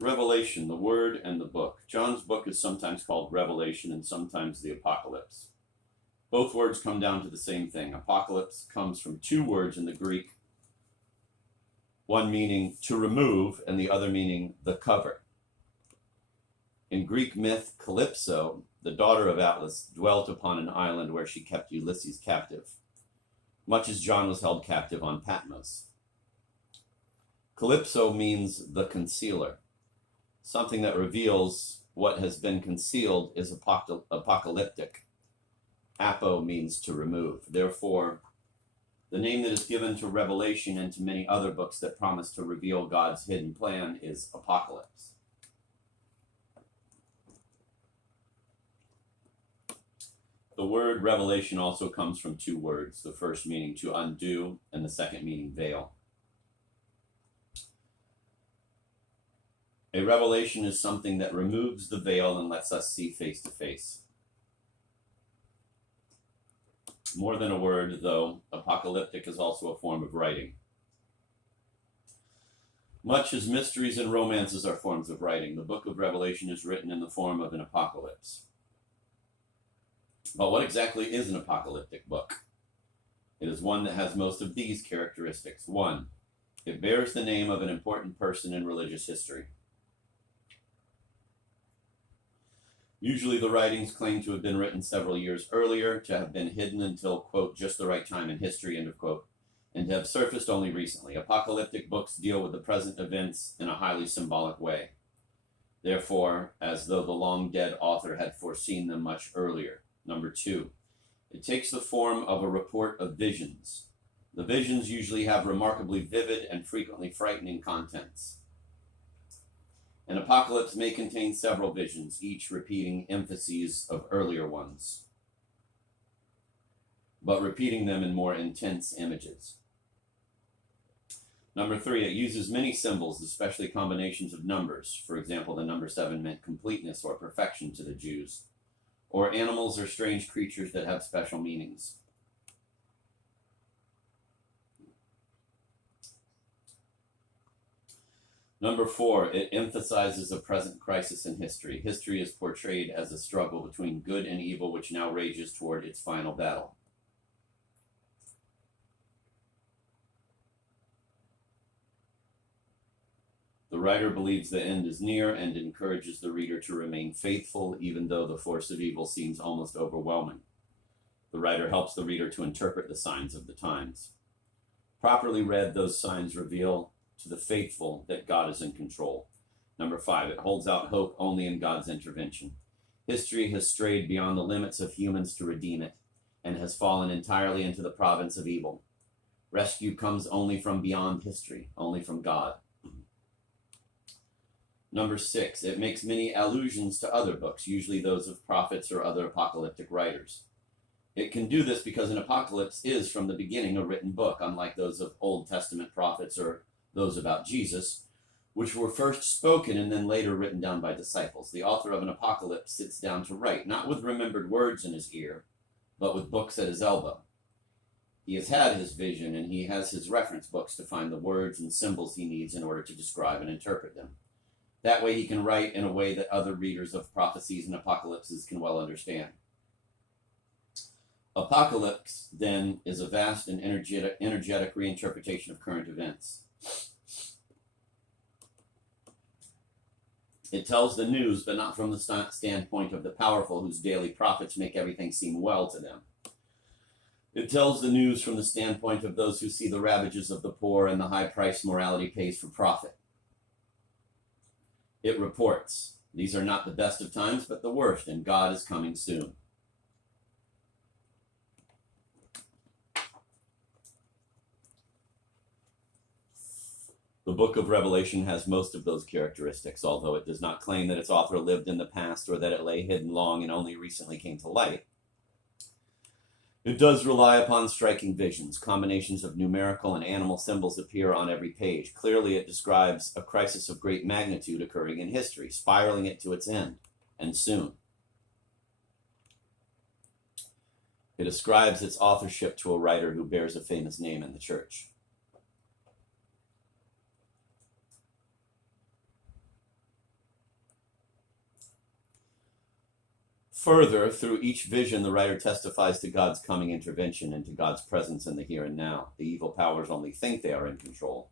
Revelation, the Word and the book. John's book is sometimes called Revelation and sometimes the Apocalypse. Both words come down to the same thing. Apocalypse comes from two words in the Greek, one meaning to remove and the other meaning the cover. In Greek myth, Calypso, the daughter of Atlas, dwelt upon an island where she kept Ulysses captive, much as John was held captive on Patmos. Calypso means the concealer. Something that reveals what has been concealed is apocalyptic. Apo means to remove. Therefore, the name that is given to Revelation and to many other books that promise to reveal God's hidden plan is Apocalypse. The word revelation also comes from two words, the first meaning to undo and the second meaning veil. A revelation is something that removes the veil and lets us see face to face. More than a word, though, apocalyptic is also a form of writing. Much as mysteries and romances are forms of writing, the book of Revelation is written in the form of an apocalypse. But what exactly is an apocalyptic book? It is one that has most of these characteristics. 1, it bears the name of an important person in religious history. Usually the writings claim to have been written several years earlier, to have been hidden until, quote, just the right time in history, end of quote, and to have surfaced only recently. Apocalyptic books deal with the present events in a highly symbolic way. Therefore, as though the long-dead author had foreseen them much earlier. Number 2, it takes the form of a report of visions. The visions usually have remarkably vivid and frequently frightening contents. An apocalypse may contain several visions, each repeating emphases of earlier ones, but repeating them in more intense images. Number 3, it uses many symbols, especially combinations of numbers. For example, the number 7 meant completeness or perfection to the Jews, or animals or strange creatures that have special meanings. Number 4, it emphasizes a present crisis in history. History is portrayed as a struggle between good and evil, which now rages toward its final battle. The writer believes the end is near and encourages the reader to remain faithful, even though the force of evil seems almost overwhelming. The writer helps the reader to interpret the signs of the times. Properly read, those signs reveal to the faithful that God is in control. Number 5, it holds out hope only in God's intervention. History has strayed beyond the limits of humans to redeem it, and has fallen entirely into the province of evil. Rescue comes only from beyond history, only from God. Number 6, it makes many allusions to other books, usually those of prophets or other apocalyptic writers. It can do this because an apocalypse is, from the beginning, a written book, unlike those of Old Testament prophets or those about Jesus, which were first spoken and then later written down by disciples. The author of an apocalypse sits down to write, not with remembered words in his ear, but with books at his elbow. He has had his vision, and he has his reference books to find the words and symbols he needs in order to describe and interpret them. That way he can write in a way that other readers of prophecies and apocalypses can well understand. Apocalypse, then, is a vast and energetic reinterpretation of current events. It tells the news, but not from the standpoint of the powerful, whose daily profits make everything seem well to them. It tells the news from the standpoint of those who see the ravages of the poor and the high price morality pays for profit. It reports, these are not the best of times, but the worst, and God is coming soon. The book of Revelation has most of those characteristics, although it does not claim that its author lived in the past or that it lay hidden long and only recently came to light. It does rely upon striking visions. Combinations of numerical and animal symbols appear on every page. Clearly, it describes a crisis of great magnitude occurring in history, spiraling it to its end, and soon. It ascribes its authorship to a writer who bears a famous name in the church. Further, through each vision, the writer testifies to God's coming intervention and to God's presence in the here and now. The evil powers only think they are in control.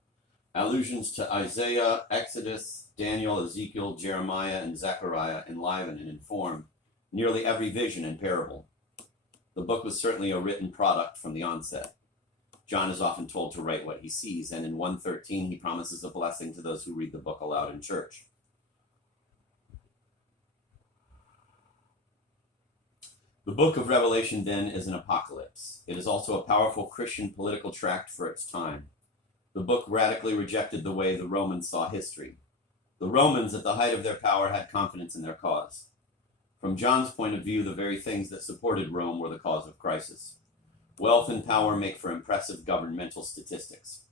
Allusions to Isaiah, Exodus, Daniel, Ezekiel, Jeremiah, and Zechariah enliven and inform nearly every vision and parable. The book was certainly a written product from the onset. John is often told to write what he sees, and in 1:13 he promises a blessing to those who read the book aloud in church. The book of Revelation, then, is an apocalypse. It is also a powerful Christian political tract for its time. The book radically rejected the way the Romans saw history. The Romans, at the height of their power, had confidence in their cause. From John's point of view, the very things that supported Rome were the cause of crisis. Wealth and power make for impressive governmental statistics.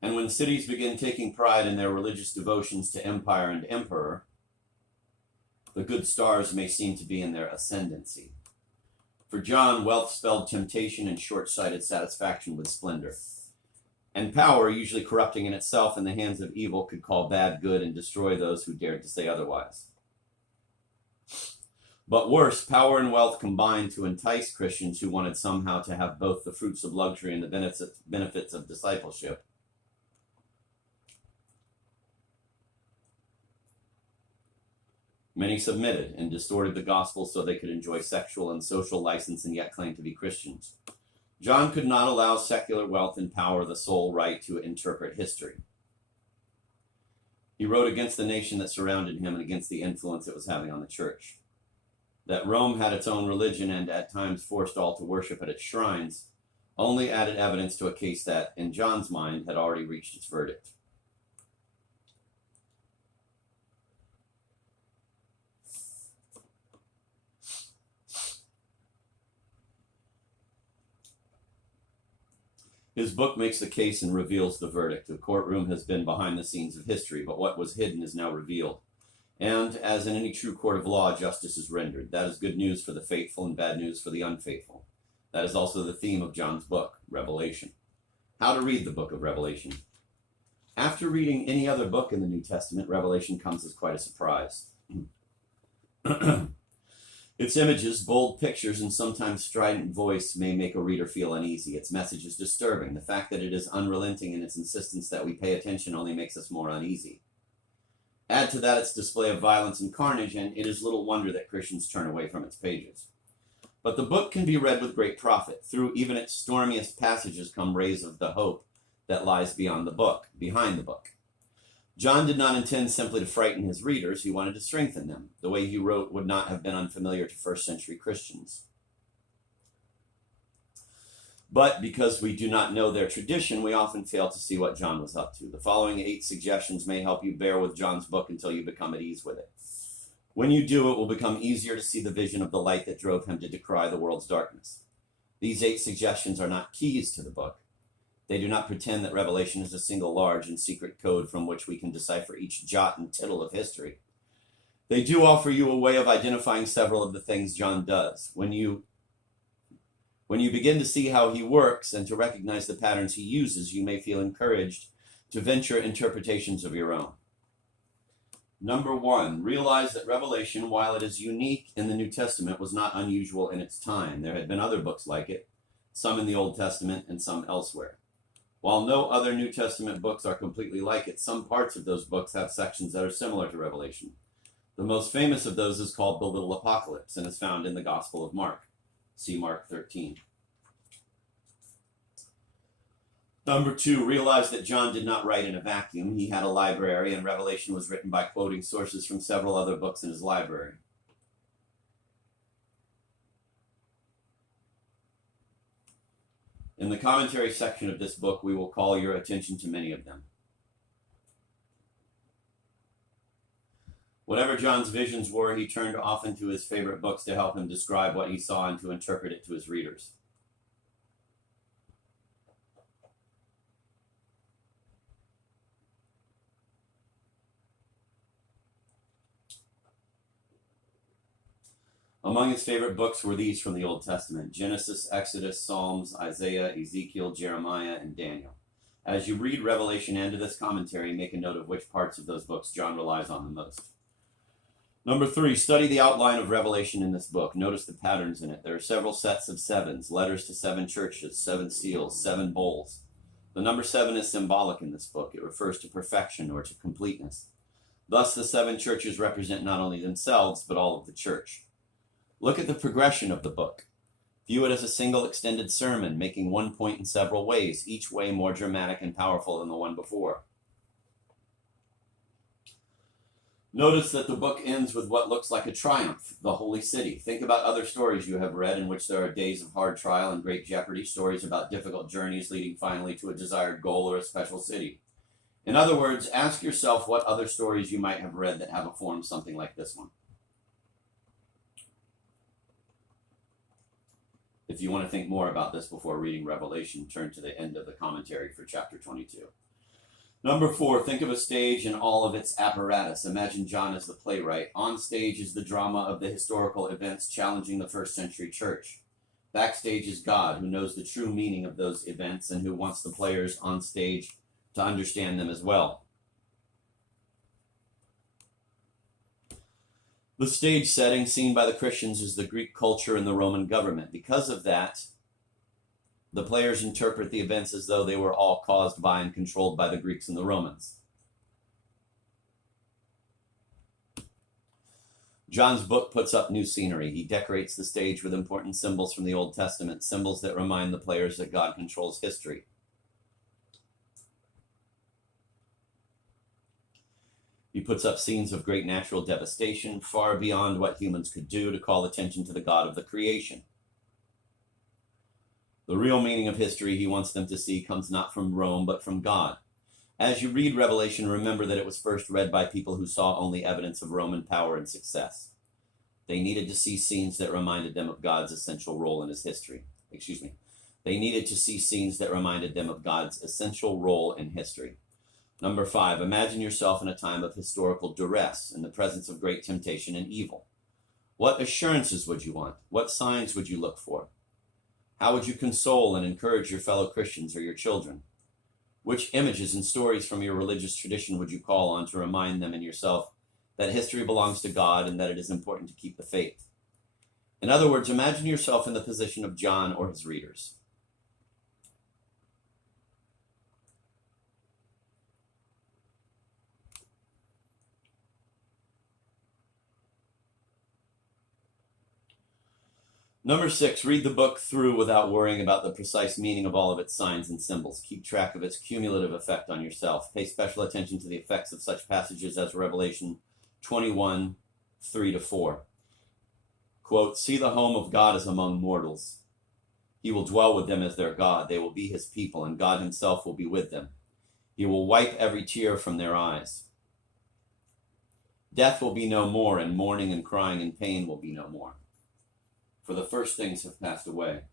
And when cities begin taking pride in their religious devotions to empire and emperor, the good stars may seem to be in their ascendancy. For John, wealth spelled temptation and short-sighted satisfaction with splendor. And power, usually corrupting in itself in the hands of evil, could call bad good and destroy those who dared to say otherwise. But worse, power and wealth combined to entice Christians who wanted somehow to have both the fruits of luxury and the benefits of discipleship. Many submitted and distorted the gospel so they could enjoy sexual and social license and yet claim to be Christians. John could not allow secular wealth and power the sole right to interpret history. He wrote against the nation that surrounded him and against the influence it was having on the church. That Rome had its own religion and at times forced all to worship at its shrines only added evidence to a case that, in John's mind, had already reached its verdict. His book makes the case and reveals the verdict. The courtroom has been behind the scenes of history, but what was hidden is now revealed. And, as in any true court of law, justice is rendered. That is good news for the faithful and bad news for the unfaithful. That is also the theme of John's book, Revelation. How to read the book of Revelation. After reading any other book in the New Testament, Revelation comes as quite a surprise. Its images, bold pictures, and sometimes strident voice may make a reader feel uneasy. Its message is disturbing. The fact that it is unrelenting in its insistence that we pay attention only makes us more uneasy. Add to that its display of violence and carnage, and it is little wonder that Christians turn away from its pages. But the book can be read with great profit. Through even its stormiest passages come rays of the hope that lies behind the book. John did not intend simply to frighten his readers. He wanted to strengthen them. The way he wrote would not have been unfamiliar to first-century Christians. But because we do not know their tradition, we often fail to see what John was up to. The following 8 suggestions may help you bear with John's book until you become at ease with it. When you do, it will become easier to see the vision of the light that drove him to decry the world's darkness. These 8 suggestions are not keys to the book. They do not pretend that Revelation is a single large and secret code from which we can decipher each jot and tittle of history. They do offer you a way of identifying several of the things John does. When you begin to see how he works and to recognize the patterns he uses, you may feel encouraged to venture interpretations of your own. Number 1, realize that Revelation, while it is unique in the New Testament, was not unusual in its time. There had been other books like it, some in the Old Testament and some elsewhere. While no other New Testament books are completely like it, some parts of those books have sections that are similar to Revelation. The most famous of those is called the Little Apocalypse and is found in the Gospel of Mark. See Mark 13. Number 2, realize that John did not write in a vacuum. He had a library, and Revelation was written by quoting sources from several other books in his library. In the commentary section of this book, we will call your attention to many of them. Whatever John's visions were, he turned often to his favorite books to help him describe what he saw and to interpret it to his readers. Among his favorite books were these from the Old Testament: Genesis, Exodus, Psalms, Isaiah, Ezekiel, Jeremiah, and Daniel. As you read Revelation and this commentary, make a note of which parts of those books John relies on the most. Number 3, study the outline of Revelation in this book. Notice the patterns in it. There are several sets of sevens, letters to 7 churches, 7 seals, 7 bowls. The number 7 is symbolic in this book. It refers to perfection or to completeness. Thus, the 7 churches represent not only themselves, but all of the church. Look at the progression of the book. View it as a single extended sermon, making one point in several ways, each way more dramatic and powerful than the one before. Notice that the book ends with what looks like a triumph, the holy city. Think about other stories you have read in which there are days of hard trial and great jeopardy, stories about difficult journeys leading finally to a desired goal or a special city. In other words, ask yourself what other stories you might have read that have a form something like this one. If you want to think more about this before reading Revelation, turn to the end of the commentary for chapter 22. Number 4, think of a stage and all of its apparatus. Imagine John as the playwright. On stage is the drama of the historical events challenging the first century church. Backstage is God, who knows the true meaning of those events and who wants the players on stage to understand them as well. The stage setting seen by the Christians is the Greek culture and the Roman government. Because of that, the players interpret the events as though they were all caused by and controlled by the Greeks and the Romans. John's book puts up new scenery. He decorates the stage with important symbols from the Old Testament, symbols that remind the players that God controls history. He puts up scenes of great natural devastation, far beyond what humans could do, to call attention to the God of the creation. The real meaning of history he wants them to see comes not from Rome, but from God. As you read Revelation, remember that it was first read by people who saw only evidence of Roman power and success. They needed to see scenes that reminded them of God's essential role in his history. They needed to see scenes that reminded them of God's essential role in history. Number 5, imagine yourself in a time of historical duress, in the presence of great temptation and evil. What assurances would you want? What signs would you look for? How would you console and encourage your fellow Christians or your children? Which images and stories from your religious tradition would you call on to remind them and yourself that history belongs to God and that it is important to keep the faith? In other words, imagine yourself in the position of John or his readers. Number 6, read the book through without worrying about the precise meaning of all of its signs and symbols. Keep track of its cumulative effect on yourself. Pay special attention to the effects of such passages as Revelation 21, 3-4. Quote, see the home of God is among mortals. He will dwell with them as their God. They will be his people, and God himself will be with them. He will wipe every tear from their eyes. Death will be no more, and mourning and crying and pain will be no more. For the first things have passed away.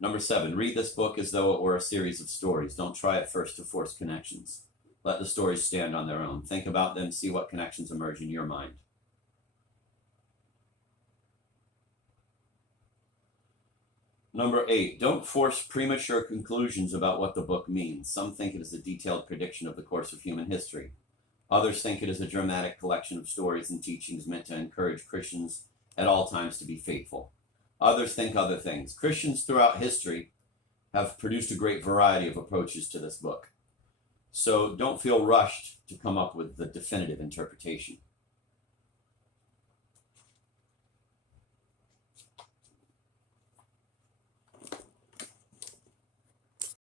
Number 7, read this book as though it were a series of stories. Don't try at first to force connections. Let the stories stand on their own. Think about them, see what connections emerge in your mind. Number 8, don't force premature conclusions about what the book means. Some think it is a detailed prediction of the course of human history. Others think it is a dramatic collection of stories and teachings meant to encourage Christians at all times to be faithful. Others think other things. Christians throughout history have produced a great variety of approaches to this book. So don't feel rushed to come up with the definitive interpretation.